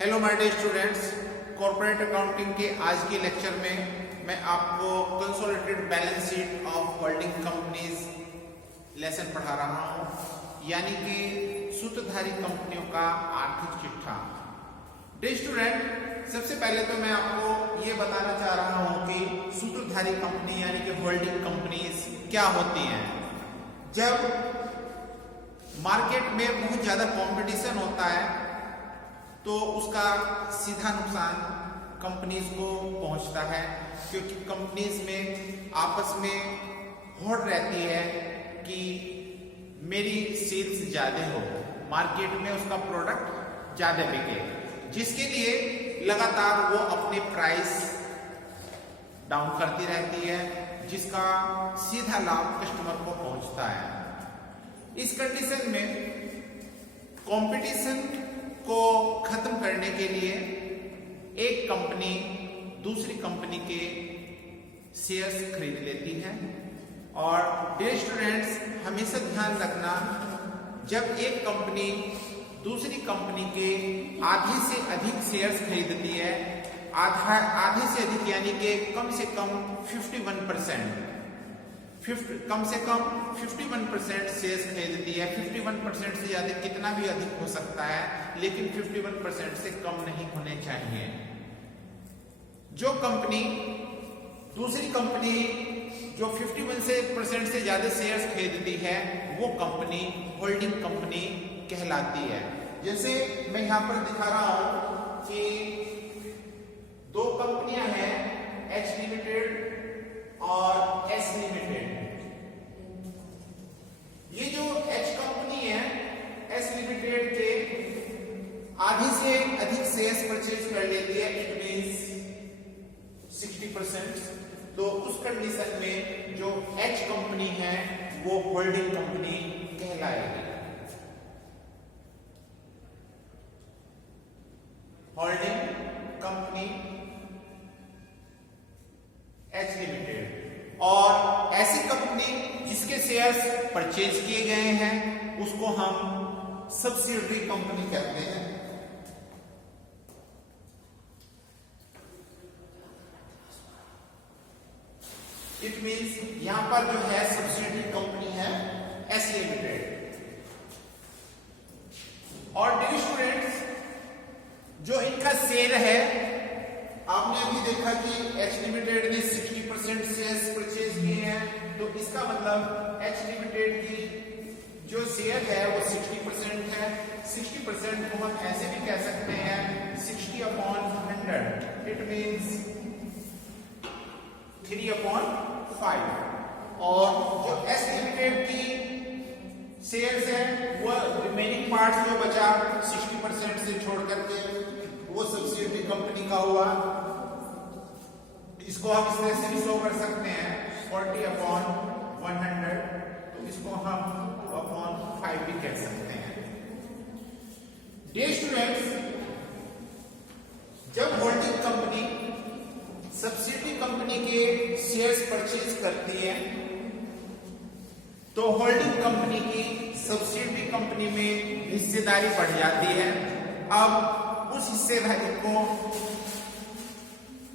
Hello my dear students, corporate accounting के आज के लेक्चर में मैं आपको consolidated balance sheet of holding companies lesson पढ़ा रहा हूं, यानी कि सूत्रधारी कंपनियों का आर्थिक चिट्ठा। डियर स्टूडेंट, सबसे पहले तो मैं आपको ये बताना चाह रहा हूं कि सूत्रधारी कंपनी यानी कि होल्डिंग कंपनीज क्या होती हैं। जब मार्केट में बहुत ज्यादा कंपटीशन होता है तो उसका सीधा नुकसान कंपनीज को पहुंचता है, क्योंकि कंपनीज में आपस में होड़ रहती है कि मेरी सेल्स ज्यादा हो, मार्केट में उसका प्रोडक्ट ज्यादा बिके, जिसके लिए लगातार वो अपने प्राइस डाउन करती रहती है, जिसका सीधा लाभ कस्टमर को पहुंचता है। इस कंडीशन में कंपटीशन को खत्म करने के लिए एक कंपनी दूसरी कंपनी के शेयर्स खरीद लेती है। और डियर स्टूडेंट्स, हमेशा ध्यान रखना, जब एक कंपनी दूसरी कंपनी के आधे से अधिक शेयर्स खरीदती है, आधे से अधिक यानी कि कम से कम 51%, कम से कम 51% शेयर्स खरीदती है। 51% से ज्यादा कितना भी अधिक हो सकता है, लेकिन 51% से कम नहीं होने चाहिए। जो कंपनी दूसरी कंपनी जो 51% से ज्यादा शेयर्स खरीदती है, वो कंपनी होल्डिंग कंपनी कहलाती है। जैसे मैं यहां पर दिखा रहा हूं कि दो कंपनियां हैं, एच लिमिटेड और एस लिमिटेड। ये जो एच कंपनी है, एस लिमिटेड के आधे से अधिक शेयर्स परचेज कर लेती है, इट मींस 60%। तो उस कंडीशन में जो एच कंपनी है वो होल्डिंग कंपनी कहलाएगी। Holding company H limited. और ऐसी कंपनी जिसके शेयर्स परचेज किए गए हैं उसको हम सब्सिडियरी कंपनी कहते हैं। इट मींस यहां पर जो है सब्सिडियरी कंपनी है एस लिमिटेड। और डियर स्टूडेंट्स, जो इनका शेयर है, आपने अभी देखा कि एच लिमिटेड ने 60% शेयर्स परचेज किए हैं, तो इसका मतलब एच लिमिटेड की जो शेयर है वो 60% है। 60% को हम ऐसे भी कह सकते हैं 60/100, इट मींस 3/5। और जो एस लिमिटेड की शेयर्स है वो रिमेनिंग पार्ट जो बचा 60% से छोड़ करके वो सब्सिडियरी कंपनी का हुआ। इसको हम इस तरह से भी शो कर सकते हैं 40/100, तो इसको हम 2/5 भी कह सकते हैं। डियर स्टूडेंट्स, जब होल्डिंग कंपनी सब्सिडियरी कंपनी के शेयर्स परचेज करती है तो होल्डिंग कंपनी की सब्सिडियरी कंपनी में हिस्सेदारी बढ़ जाती है। अब उस हिस्सेदारी को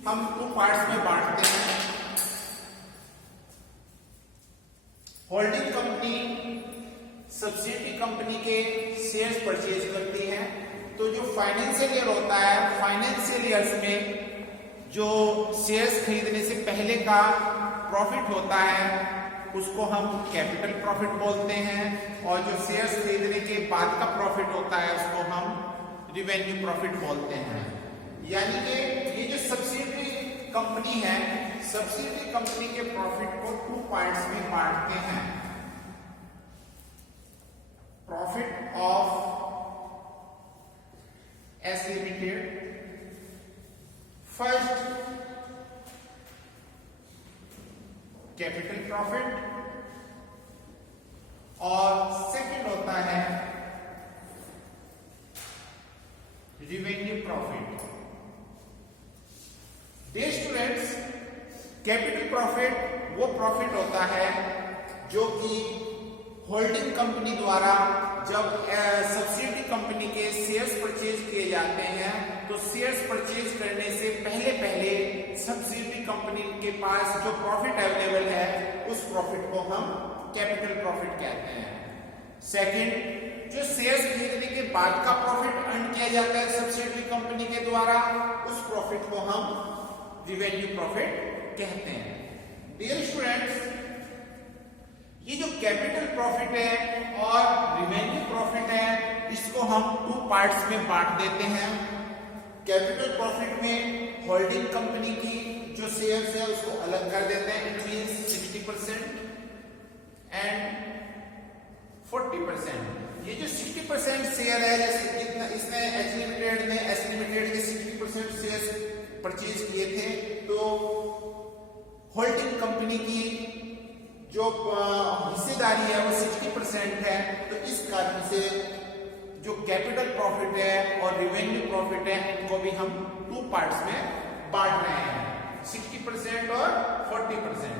हम 2 पार्ट्स में बांटते हैं। होल्डिंग कंपनी सब्सिडियरी कंपनी के शेयर्स परचेज करती है, तो जो फाइनेंशियल ईयर होता है, फाइनेंशियल ईयर्स में जो शेयर्स खरीदने से पहले का प्रॉफिट होता है उसको हम कैपिटल प्रॉफिट बोलते हैं, और जो शेयर्स खरीदने के बाद का प्रॉफिट होता है उसको हम रिवेन्यू प्रॉफिट बोलते हैं। यानी कि ये जो सब्सिडियरी कंपनी है, सब्सिडियरी कंपनी के प्रॉफिट को 2 पार्ट्स में बांटते हैं। Profit of S limited, first capital profit, और सेकंड होता है revenue profit. Dear students, capital profit वो प्रॉफिट होता है जो कि होल्डिंग कंपनी द्वारा जब सब्सिडियरी कंपनी के शेयर्स परचेज किए जाते हैं तो शेयर्स परचेज करने से पहले पहले सब्सिडियरी कंपनी के पास जो प्रॉफिट अवेलेबल है उस प्रॉफिट को हम कैपिटल प्रॉफिट कहते हैं। सेकंड, जो शेयर्स खरीदने के बाद का प्रॉफिट अर्न किया जाता है सब्सिडियरी कंपनी के द्वारा, उस प्रॉफिट को हम रिवेन्यू प्रॉफिट कहते हैं। डियर स्टूडेंट्स, ये जो कैपिटल प्रॉफिट है और रिवेन्यू प्रॉफिट है, इसको हम टू पार्ट्स में बांट देते हैं। कैपिटल प्रॉफिट में होल्डिंग कंपनी की जो शेयर्स है उसको अलग कर देते हैं, इट मींस 60% एंड 40%। ये जो 60% शेयर है, जैसे जितना इसने एच लिमिटेड ने एस लिमिटेड के 60% शेयर परचेज किए थे, तो होल्डिंग कंपनी की जो हिस्सेदारी है वो 60% है। तो इस कारण से जो कैपिटल प्रॉफिट है और रिवेन्यू प्रॉफिट है इनको भी हम टू पार्ट्स में बांट रहे हैं, 60% और 40%।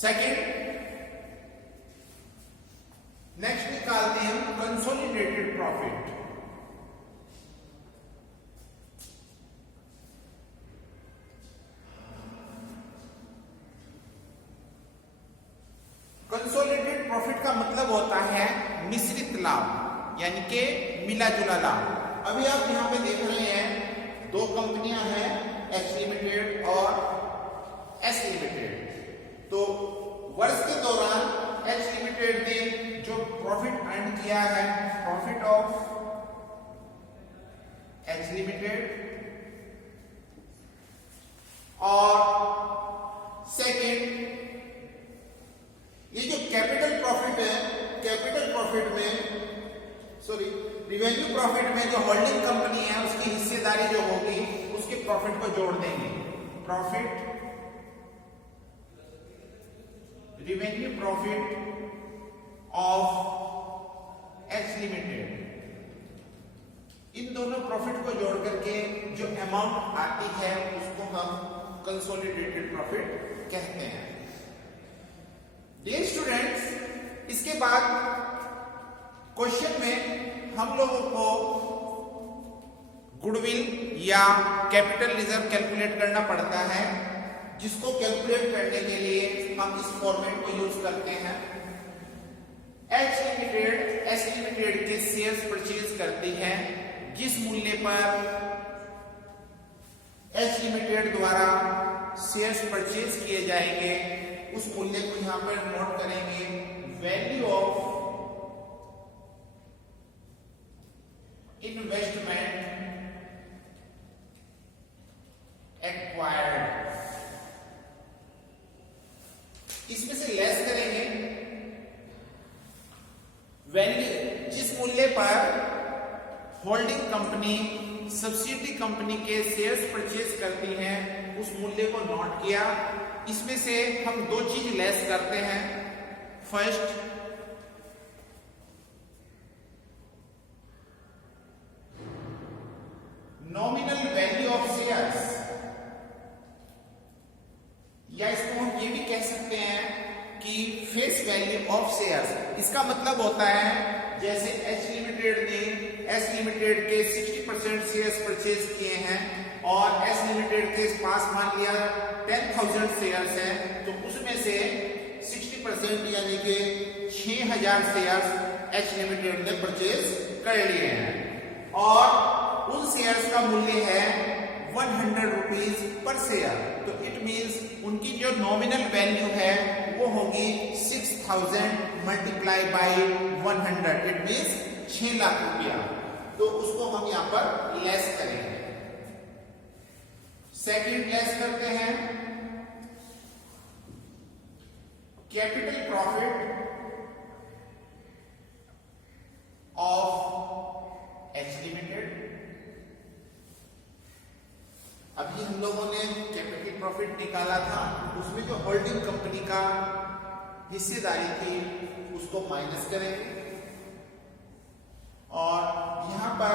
सेकेंड, नेक्स्ट निकालते हैं हम कंसोलिडेटेड प्रॉफिट। कंसोलिडेटेड प्रॉफिट का मतलब होता है मिश्रित लाभ, यानी कि मिला जुला लाभ। अभी आप यहां पे देख रहे हैं दो कंपनियां हैं, एच लिमिटेड और एस लिमिटेड। तो वर्ष के दौरान एच लिमिटेड ने जो प्रॉफिट अर्न किया है, प्रॉफिट ऑफ एच लिमिटेड, और सेकेंड, ये जो कैपिटल प्रॉफिट है, कैपिटल प्रॉफिट में रिवेन्यू प्रॉफिट में जो होल्डिंग कंपनी है उसकी हिस्सेदारी जो होगी उसके प्रॉफिट को जोड़ देंगे। Profit, revenue profit of H limited, इन दोनों प्रॉफिट को जोड़ करके जो अमाउंट आती है उसको हम कंसोलिडेटेड प्रॉफिट कहते हैं। डियर स्टूडेंट्स, इसके बाद क्वेश्चन में हम लोगों को गुडविल या कैपिटल रिजर्व कैलकुलेट करना पड़ता है, जिसको कैलकुलेट करने के लिए हम इस फॉर्मेट को यूज करते हैं। एच लिमिटेड एस लिमिटेड के शेयर्स परचेज करती है, जिस मूल्य पर एच लिमिटेड द्वारा शेयर्स परचेज किए जाएंगे उस मूल्य को यहां पर नोट करेंगे, वैल्यू ऑफ इन्वेस्टमेंट एक्वायर्ड, इसमें से लेस करेंगे वैल्यू जिस मूल्य पर होल्डिंग कंपनी सब्सिडियरी कंपनी के शेयर्स परचेज करती है उस मूल्य को नोट किया। इसमें से हम दो चीज लेस करते हैं। First, nominal value of shares, या इसको हम ये भी कह सकते हैं कि फेस वैल्यू ऑफ शेयर्स। इसका मतलब होता है जैसे एच लिमिटेड ने एस लिमिटेड के 60% शेयर्स परचेज किए हैं और एस लिमिटेड के पास मान लिया 10,000 शेयर्स हैं, तो उसमें से 60% यानी कि 6,000 शेयर्स एच लिमिटेड ने परचेज कर लिए हैं और उन शेयर्स का मूल्य है 100 रुपीज पर शेयर। तो इट मींस उनकी जो नॉमिनल वैल्यू है वो होगी 6,000 multiply by 100, it means 6 lakh रुपया। तो उसको हम यहां पर लेस करेंगे। सेकंड लेस करते हैं capital profit of H limited. अभी हम लोगों ने कैपिटल प्रॉफिट निकाला था, उसमें जो होल्डिंग कंपनी का हिस्सेदारी थी उसको माइनस करेंगे और यहां पर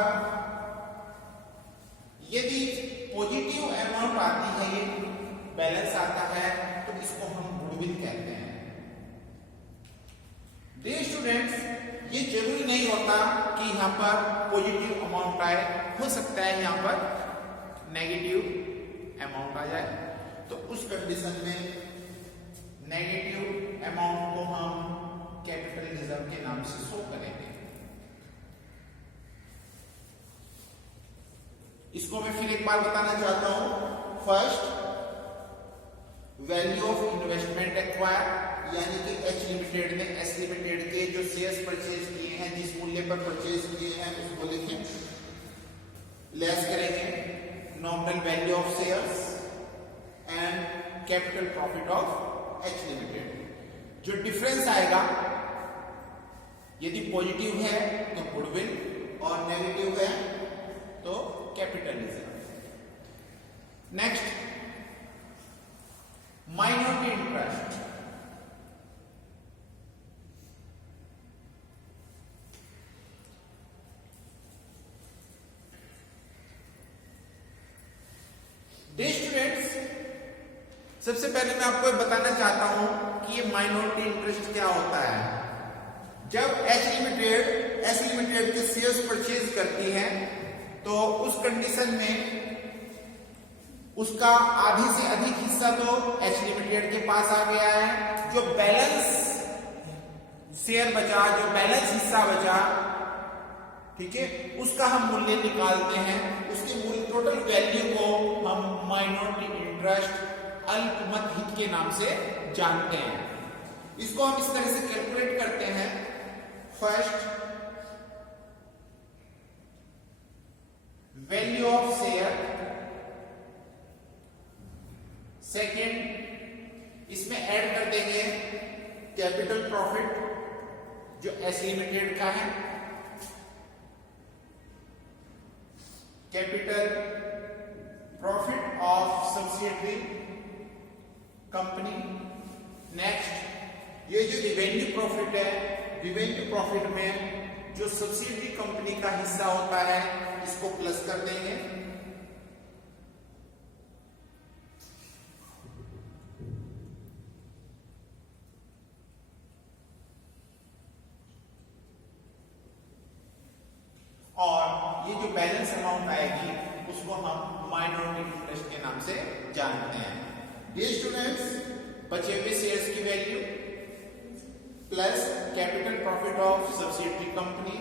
यदि पॉजिटिव अमाउंट आती है, ये बैलेंस आता है, तो इसको हम गुडविल कहते हैं। स्टूडेंट्स, ये जरूरी नहीं होता कि यहाँ पर पॉजिटिव अमाउंट आए, हो सकता है यहाँ पर नेगेटिव अमाउंट आ जाए। तो उस कंडीशन में नेगेटिव अमाउंट को हम कैपिटल रिजर्व के नाम से शो करेंगे। इसको मैं फिर एक बार बताना चाहता हूं। First, value of investment acquire, यानी कि एच लिमिटेड ने एस लिमिटेड के जो शेयर्स परचेज किए हैं, जिस मूल्य पर परचेज किए हैं उसको लिखें, लेस करेंगे nominal value of shares and capital profit of H limited. जो डिफरेंस आएगा, यदि पॉजिटिव है तो गुडविल और नेगेटिव है तो capital reserve. Next, minority interest. Dear students, सबसे पहले मैं आपको बताना चाहता हूं कि ये माइनॉरिटी इंटरेस्ट क्या होता है। जब एस लिमिटेड के शेयर्स परचेज करती है तो उस कंडीशन में उसका आधी से अधिक हिस्सा तो एच लिमिटेड के पास आ गया है। जो बैलेंस शेयर बचा, जो बैलेंस हिस्सा बचा, ठीक है, उसका हम मूल्य निकालते हैं। उसके मूल्य टोटल वैल्यू को हम माइनॉरिटी इंटरेस्ट अल्पमत हित के नाम से जानते हैं। इसको हम इस तरह से कैलकुलेट करते हैं। First, value of share, second, इसमें ऐड कर देंगे कैपिटल प्रॉफिट जो एस लिमिटेड का है, capital profit of subsidiary company. Next, ये जो रिवेन्यू प्रॉफिट है, रिवेन्यू प्रॉफिट में जो सब्सिडियरी कंपनी का हिस्सा होता है इसको प्लस कर देंगे। और ये जो बैलेंस अमाउंट आएगी उसको हम माइनॉरिटी इंटरेस्ट के नाम से जानते हैं। डियर स्टूडेंट्स, बचे हुए शेयर्स की value plus capital profit of subsidiary company,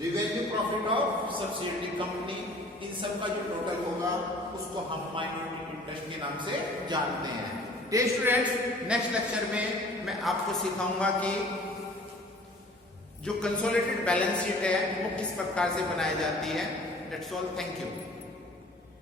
revenue profit of subsidiary company, इन सब का जो टोटल होगा उसको हम माइनॉरिटी इंटरेस्ट के नाम से जानते हैं। डियर स्टूडेंट्स, नेक्स्ट लेक्चर में मैं आपको सिखाऊंगा कि जो कंसोलिडेटेड बैलेंस शीट है वो किस प्रकार से बनाई जाती है। That's all, thank you.